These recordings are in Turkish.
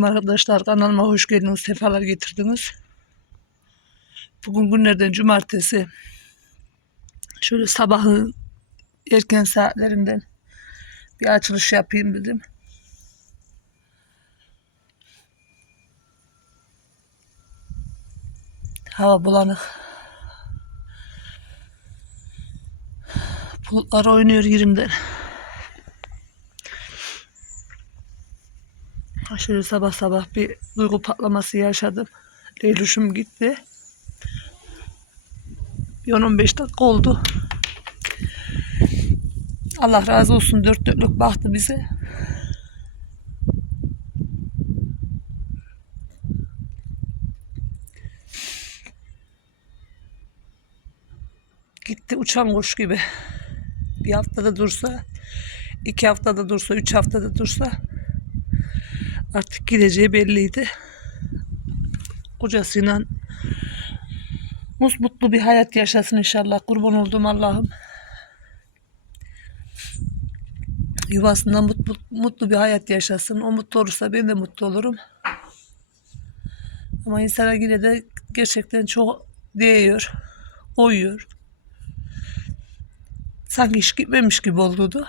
Arkadaşlar kanalıma hoş geldiniz, sefalar getirdiniz. Bugün günlerden cumartesi. Şöyle sabahın erken saatlerinden bir açılış yapayım dedim. Hava bulanık. Bulutlar oynuyor yerimden. Şöyle sabah sabah bir duygu patlaması yaşadım. Leylüşüm gitti. Bir 10-15 dakika oldu. Allah razı olsun dört dörtlük baktı bize. Gitti uçan kuş gibi. Bir haftada dursa, iki haftada dursa, üç haftada dursa artık gideceği belliydi. Kocasıyla mutlu bir hayat yaşasın inşallah. Kurban olduğum Allah'ım. Yuvasında mutlu, mutlu bir hayat yaşasın. O mutlu olursa ben de mutlu olurum. Ama insana yine de gerçekten çok değiyor. Oyuyor. Sanki hiç gitmemiş gibi oldu.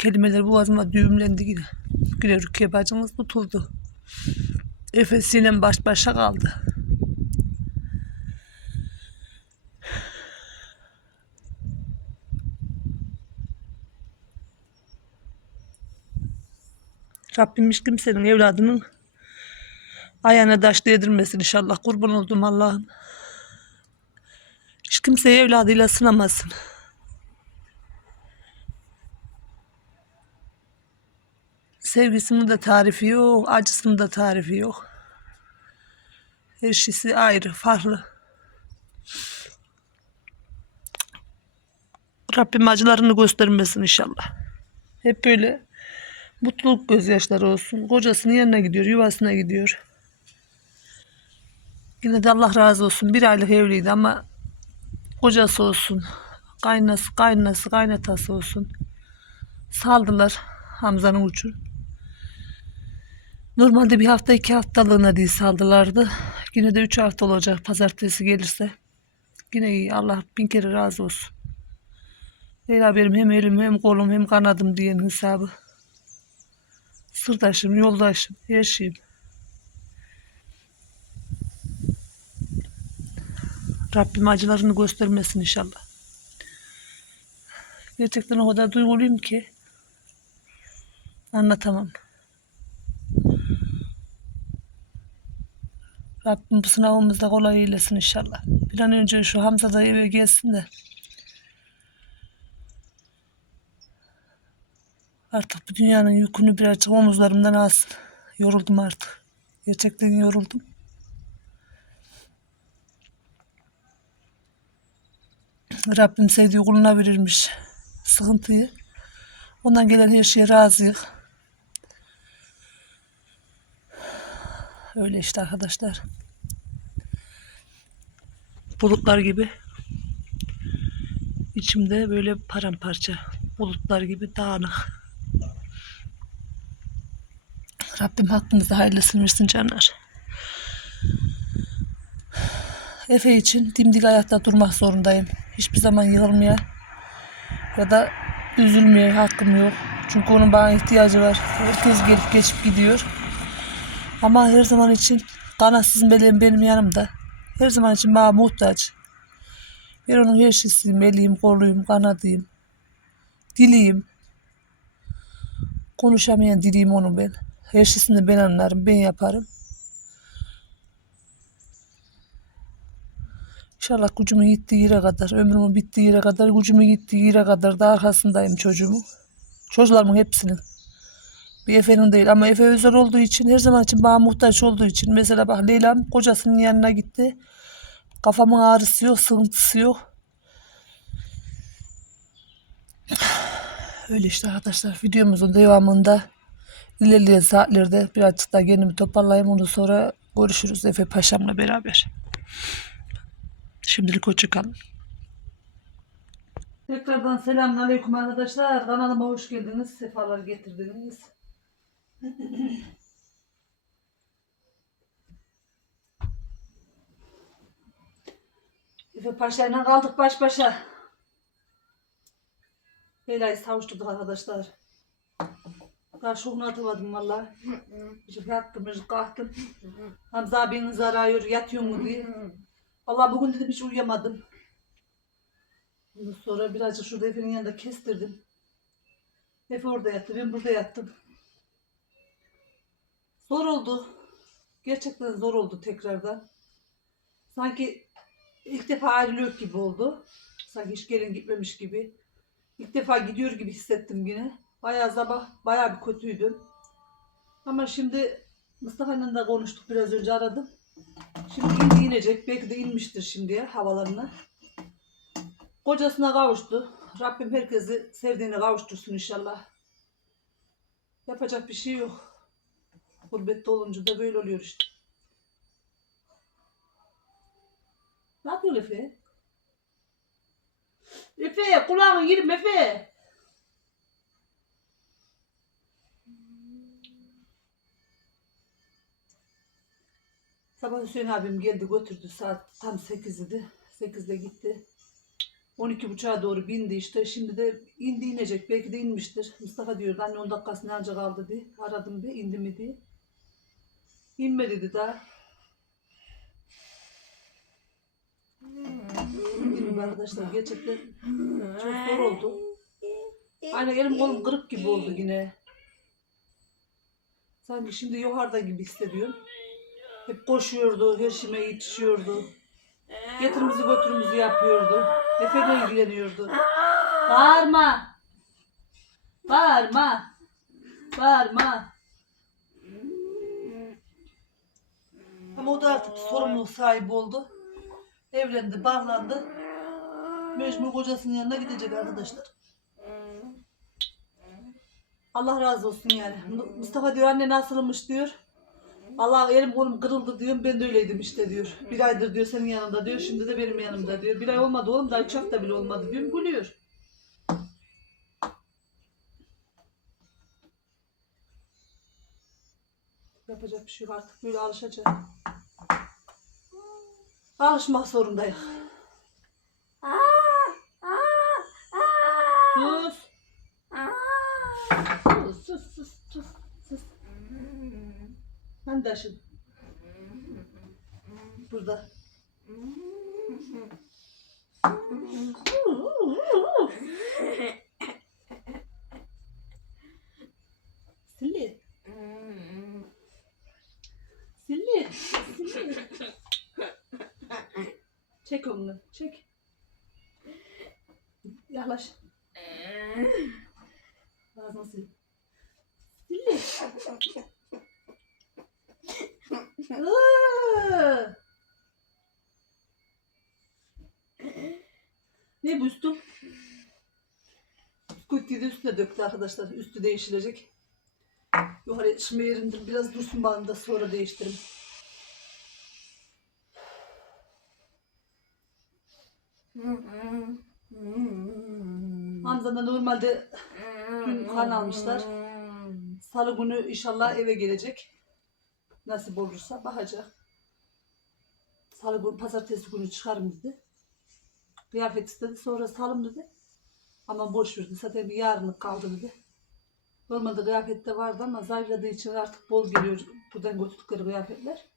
Kelimeler boğazıma düğümlendi yine. Yine Rukiye bacımız tutuldu. Efesiyle baş başa kaldı. Rabbim hiç kimsenin evladının ayağına taş değdirmesin inşallah. Kurban olduğum Allah'ım. Hiç kimseyi evladıyla sınamasın. Sevgisinin de tarifi yok, acısının da tarifi yok. Her şeysi ayrı, farklı. Rabbim acılarını göstermesin inşallah. Hep böyle mutluluk gözyaşları olsun. Kocasının yanına gidiyor, yuvasına gidiyor. Yine de Allah razı olsun. Bir aylık evliydi ama kocası olsun. Kaynası, kaynası, kaynatası olsun. Saldılar Hamza'nın ucu. Normalde bir hafta iki haftalığına değil saldılardı. Yine de üç hafta olacak pazartesi gelirse. Yine iyi. Allah bin kere razı olsun. Leyla benim hem elim hem kolum hem kanadım diyen hesabı. Sırdaşım, yoldaşım, her şeyim. Rabbim acılarını göstermesin inşallah. Gerçekten o kadar duyguluyum ki anlatamam. Rabbim bu sınavımızda kolay eylesin inşallah. Bir an önce şu Hamza da eve gelsin de artık bu dünyanın yükünü birazcık omuzlarımdan alsın. Yoruldum artık. Gerçekten yoruldum. Rabbim sevdiği kuluna verirmiş sıkıntıyı. Ondan gelen her şeye razıyız. Öyle işte arkadaşlar. Bulutlar gibi. İçimde böyle paramparça. Bulutlar gibi dağınık. Rabbim hakkınızda hayırlısını versin canlar. Efe için dimdik ayakta durmak zorundayım. Hiçbir zaman yılmaya ya da üzülmeye hakkım yok. Çünkü onun bana ihtiyacı var. Herkes gelip geçip gidiyor. Ama her zaman için kanatsız meleğim benim yanımda. Her zaman için bana muhtaç. Ben onun her şeysiyim. Eliyim, koluyum, kanadıyım. Diliyim. Konuşamayan diliyim onu ben. Her şeysini ben anlarım, ben yaparım. İnşallah gücümün gittiği yere kadar, ömrümün bittiği yere kadar, gücümün gittiği yere kadar da arkasındayım çocuğumun. Çocuklarımın hepsinin. Bir Efe'nin değil ama Efe özel olduğu için her zaman için bana muhtaç olduğu için. Mesela bak Leyla'm kocasının yanına gitti. Kafamın ağrısı yok, sıkıntısı yok. Öyle işte arkadaşlar videomuzun devamında ilerleyen saatlerde birazcık daha kendimi toparlayayım. Ondan sonra görüşürüz Efe Paşam'la beraber. Şimdilik hoşçakalın. Tekrardan selamünaleyküm arkadaşlar. Kanalıma hoş geldiniz. Sefalar getirdiniz. Efe Paşa'yla kaldık baş başa. Leyla'yı savuşturduk arkadaşlar. Şokunu atamadım valla. Müzik yattım, müzik kalktım. Hamza abiniz arıyor, yatıyor mu diye. Valla bugün dedim hiç uyuyamadım. Sonra birazcık şurada Efe'nin yanında kestirdim. Efe orada yattı, ben burada yattım. Zor oldu. Gerçekten zor oldu tekrardan. Sanki ilk defa ayrılıyor gibi oldu. Sanki hiç gelin gitmemiş gibi. İlk defa gidiyor gibi hissettim yine. Bayağı sabah, bayağı bir kötüydüm. Ama şimdi Mustafa'yla da konuştuk biraz önce aradım. Şimdi indi inecek. Belki de inmiştir şimdiye havalarına. Kocasına kavuştu. Rabbim herkesi sevdiğine kavuştursun inşallah. Yapacak bir şey yok. Gurbette olunca da böyle oluyor işte. Ne yapıyorsun Efe? Efe kulağını yerim Efe. Sabah Hüseyin abim geldi götürdü saat tam 8 idi. 8'de gitti. 12.30'a doğru bindi işte. Şimdi de indi inecek. Belki de inmiştir. Mustafa diyordu anne 10 dakikası ne anca kaldı diye. Aradım bir indi mi diye. İnme dedi daha. İndim arkadaşlar gerçekten çok zor oldu. Aynen elim kolum kırık gibi oldu yine. Sanki şimdi yukarıda gibi hissediyorum. Hep koşuyordu, her şeyime yetişiyordu. Getirimizi götürümüzü yapıyordu. Efe'yle ilgileniyordu. Bağırma. Bağırma. Bağırma. Ama o da artık sorumluluk sahibi oldu. Evlendi, bağlandı. Mecbur kocasının yanına gidecek arkadaşlar. Allah razı olsun yani. Mu- Mustafa diyor anne nasılmış diyor. Allah elim kolum kırıldı diyorum ben de öyleydim işte diyor. Bir aydır diyor senin yanında diyor şimdi de benim yanımda diyor. Bir ay olmadı oğlum daha üç hafta bile olmadı diyorum gülüyor. Yapacak bir şey yok artık böyle alışacağım. Alışmak zorundayız. Sus. Sus sus sus sus. sus. Hani aşın? Burada. Silli. Silli. Silli. Çek onu. Çek. Yaklaş. Ağzını sil. Silli. Iıı. ne bu üstüm? Da üstüne döktü arkadaşlar. Üstü değiştirecek. Yukarı şimdi yerindir. Biraz dursun bana da sonra değiştiririm. Hamza'da normalde dün kan almışlar. Salı günü inşallah eve gelecek. Nasip olursa bakacak. Salı günü, pazartesi günü çıkarım dedi. Kıyafet istedi. Sonra salım dedi. Ama boş verdi. Zaten bir yarınlık kaldı dedi. Normalde kıyafette vardı ama zayıfladığı için artık bol geliyor buradan götürdükleri kıyafetler.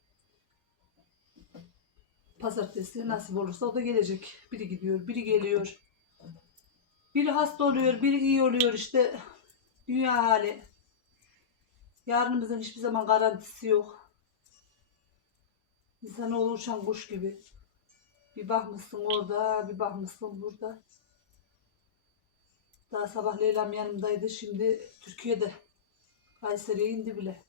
Pazartesi nasip olursa o da gelecek. Biri gidiyor, biri geliyor. Biri hasta oluyor, biri iyi oluyor işte. Dünya hali. Yarınımızın hiçbir zaman garantisi yok. İnsanoğlu uçan kuş gibi. Bir bakmışsın orada, bir bakmışsın burada. Daha sabah Leyla'm yanımdaydı. Şimdi Türkiye'de. Kayseri'ye indi bile.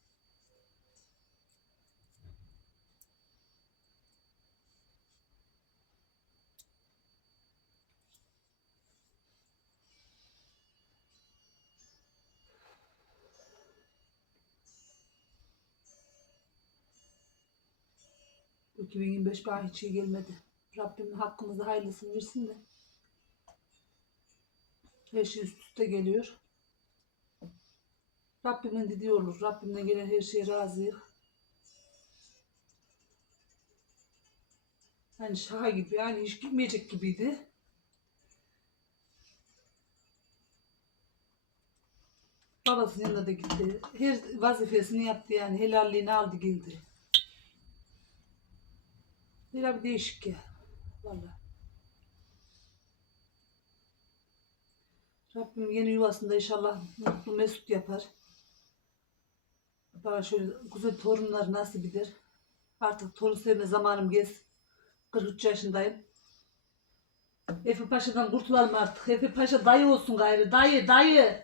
2025 bana hiç iyi gelmedi. Rabbim hakkımızda hayırlısını versin de. Her şey üst üste geliyor. Rabbimin dediği olur. Rabbimden gelen her şeye razıyım. Hani şaka gibi yani hiç gitmeyecek gibiydi. Babasının yanına da gitti. Her vazifesini yaptı yani. Helalliğini aldı geldi. Biraz bir değişik ya. Vallahi. Rabbim yeni yuvasında inşallah mutlu mesut yapar. Bana şöyle güzel torunlar nasip eder. Artık torun sevme zamanım gez. 43 yaşındayım. Efe Paşa'dan kurtulalım artık. Efe Paşa dayı olsun gayrı. Dayı, dayı.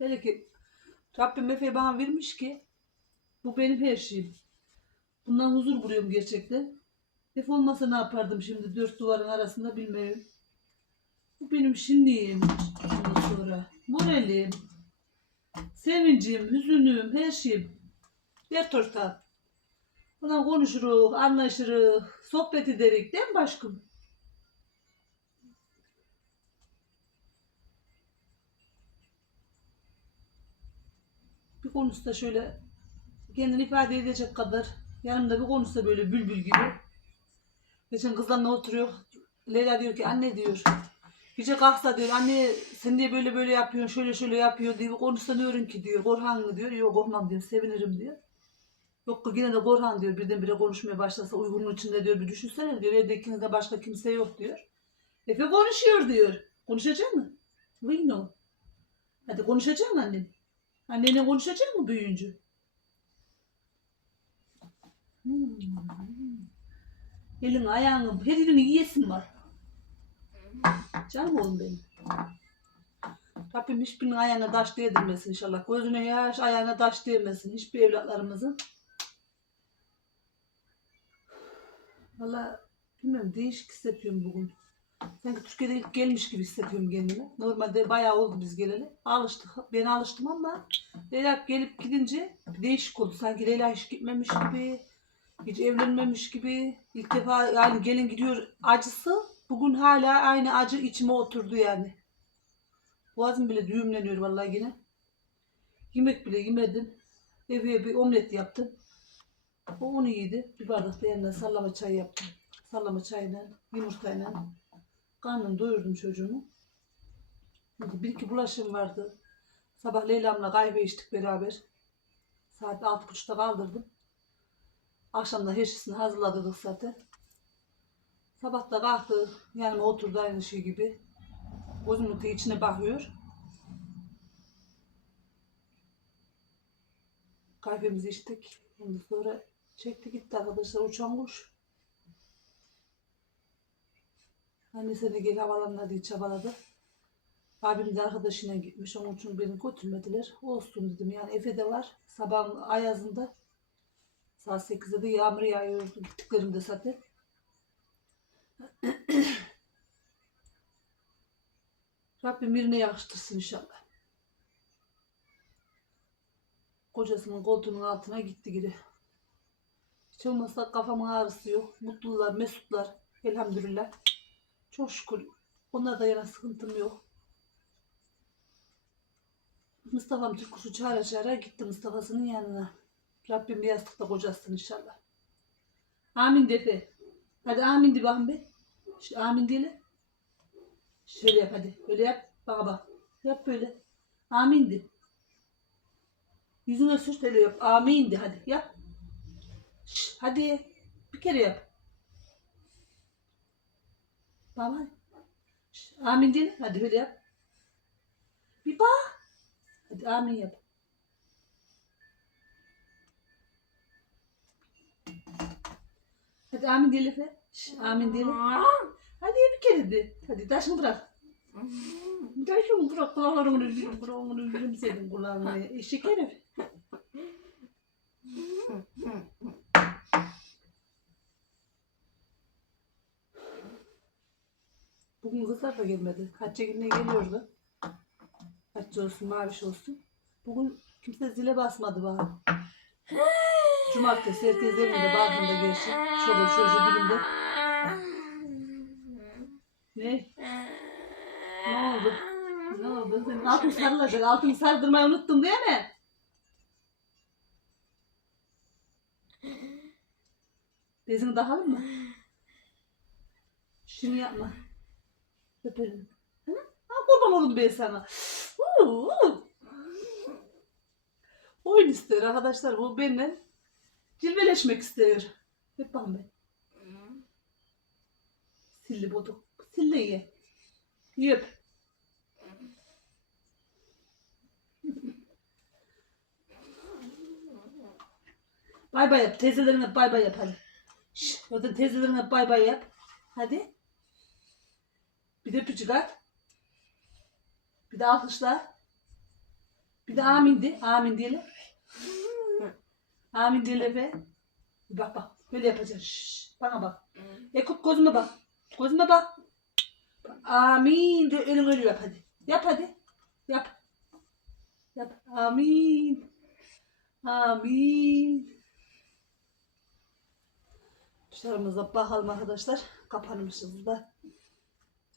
Böyle ki Rabbim Efe'yi bana vermiş ki bu benim her şeyim. Bundan huzur buluyorum gerçekten. Efe olmasa ne yapardım şimdi dört duvarın arasında bilmiyorum. Bu benim şimdiyim. Ondan sonra moralim, sevincim, hüzünüm, her şeyim. Dert ortağı. Bundan konuşuruz, anlaşırız, sohbet ederek değil mi başkım? Bir konuşsa şöyle kendini ifade edecek kadar yanımda bir konuşsa böyle bülbül gibi. Geçen kızlarla oturuyor. Leyla diyor ki anne diyor. Gece kalksa diyor anne sen niye böyle böyle yapıyorsun şöyle şöyle yapıyor diyor. Konuşsa diyorum ki diyor Korhan mı diyor. Yok korkmam diyor sevinirim diyor. Yok yine de Korhan diyor birdenbire konuşmaya başlasa uygunun içinde diyor bir düşünsene diyor. Evde başka kimse yok diyor. Efe konuşuyor diyor. Konuşacak mı? Know. Hadi konuşacak mı annen? Annenle konuşacak mı büyüyünce? Hmm. Elin ayağını, her yerini yiyesin var. Canım oğlum benim. Rabbim hiçbirinin ayağına taş değdirmesin inşallah. Gözüne yaş, ayağına taş değmesin hiçbir evlatlarımızın. Valla bilmiyorum değişik hissediyorum bugün. Sanki Türkiye'de ilk gelmiş gibi hissediyorum kendimi. Normalde bayağı oldu biz geleli. Alıştık. Ben alıştım ama Leyla gelip gidince değişik oldu. Sanki Leyla hiç gitmemiş gibi. Hiç evlenmemiş gibi. İlk defa yani gelin gidiyor acısı. Bugün hala aynı acı içime oturdu yani. Boğazım bile düğümleniyor vallahi yine. Yemek bile yemedim. Eve bir omlet yaptım. O onu yedi. Bir bardak da yanına sallama çay yaptım. Sallama çayla, yumurtayla. Karnını doyurdum çocuğumu. Şimdi bir iki bulaşım vardı. Sabah Leyla'mla kahve içtik beraber. Saat altı buçukta kaldırdım. Akşamda her hazırladık zaten. Sabah da kalktı. Yanıma oturdu aynı şey gibi. Gözümün içine bakıyor. Kahvemizi içtik. Ondan sonra çekti gitti arkadaşlar uçan kuş. Annesi de gel havalanma diye çabaladı. Abim de arkadaşıyla gitmiş. Onun için beni götürmediler. Olsun dedim. Yani Efe de var. Sabahın ayazında. Saat 8'de de yağmur yağıyordu. Gittiklerimde zaten. Rabbim birine yakıştırsın inşallah. Kocasının koltuğunun altına gitti geri. Hiç olmazsa kafamın ağrısı yok. Mutlular, mesutlar. Elhamdülillah. Çok şükür. Onlar da yana sıkıntım yok. Mustafa'm Türkuş'u çağıra çağıra gitti Mustafa'sının yanına. Rabbim bir yastıkta kocasın inşallah. Amin defe. Hadi amin de bakın be. Şu amin diyelim. Şöyle yap hadi. Öyle yap. Bana bak. Yap böyle. Amin de. Yüzüne sür öyle yap. Amin de hadi yap. Şş, hadi. Bir kere yap. Baba. Şş, amin diyelim. Hadi öyle yap. Bir bak. Hadi amin yap. Hadi amin diyelim Efe. Şş, amin diyelim. Hadi bir kere de. Hadi taşını bırak. Taşını bırak kulağlarını üzülüm. Kulağını üzülüm senin kulağını. Eşek herif. Bugün kızlar da gelmedi. Hatice gününe geliyordu. Hatice olsun, maviş olsun. Bugün kimse zile basmadı bana. Cumartesi herkes evinde balkonda geçti. Şöyle şöyle dibinde. Ne? Ne oldu? oldu. Senin altın sarılacak. Altını sardırmayı unuttun değil mi? Bezini takalım mı? Şunu yapma. Öpelim. Hı? Ha, kurban olurum ben sana. Oyun istiyor arkadaşlar. Bu benimle cilveleşmek istiyor. Hep ben. Silli boduk. Silli ye. Yöp. Bay bay yap. Teyzelerine bay bay yap hadi. Şşş. Orada teyzelerine bay bay yap. Hadi. Bir de öpücük at. Bir de alkışla. Bir de amin de. Amin diyelim. Amin be. Bir Bak bak. Böyle yapacaksın. Şşş. Bana bak. Ekut gözüme bak. Gözüme bak. Amin de elin ölü yap hadi. Yap hadi. Yap. Yap. Amin. Amin. Dışarımıza bakalım arkadaşlar. Kapanmışız da.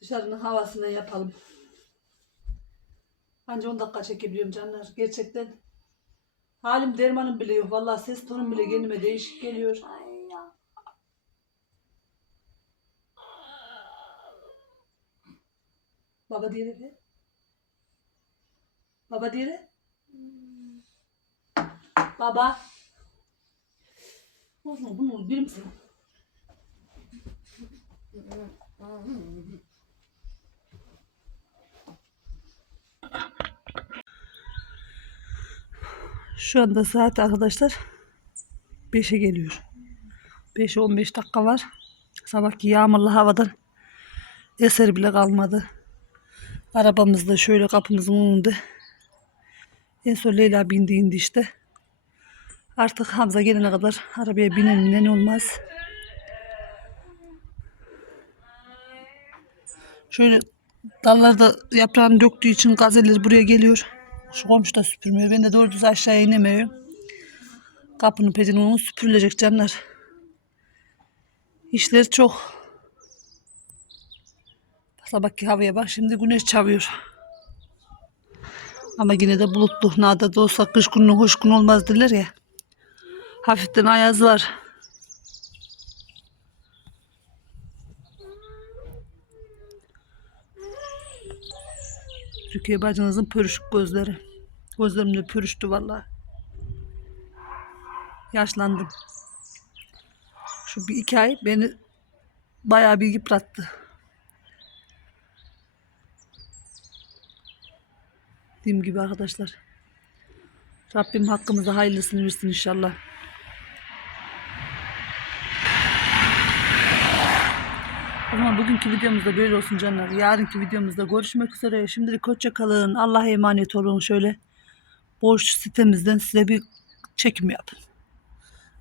Dışarının havasını yapalım. Anca 10 dakika çekebiliyorum canlar. Gerçekten halim dermanım bile yok. Vallahi ses tonum bile kendime değişik geliyor. Baba diye be. Baba diye Baba. Oğlum bunu misin? Şu anda saat arkadaşlar 5'e geliyor. 5'e 15 dakika var. Sabahki yağmurlu havadan eser bile kalmadı. Arabamız da şöyle kapımızın önünde. En son Leyla bindi indi işte. Artık Hamza gelene kadar arabaya binen binen olmaz. Şöyle dallarda yaprağını döktüğü için gazeler buraya geliyor. Şu komşu da süpürmüyor. Ben de doğru düz aşağıya inemiyorum. Kapının pecinonu süpürülecek canlar. İşler çok. Sabahki havaya bak şimdi güneş çavıyor. Ama yine de bulutlu. Nada da olsa kış günü hoş gün olmaz derler ya. Hafiften ayaz var. Türkiye bacınızın pörüşük gözleri. Gözlerim de pörüştü vallahi. Yaşlandım. Şu bir iki ay beni bayağı bir yıprattı. Dediğim gibi arkadaşlar. Rabbim hakkımızda hayırlısını versin inşallah. O zaman bugünkü videomuzda böyle olsun canlar. Yarınki videomuzda görüşmek üzere. Şimdilik hoşça kalın. Allah'a emanet olun. Şöyle boş sitemizden size bir çekim yapın.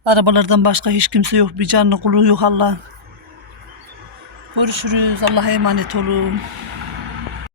Arabalardan başka hiç kimse yok. Bir canlı kulu yok Allah'ın. Görüşürüz. Allah'a emanet olun.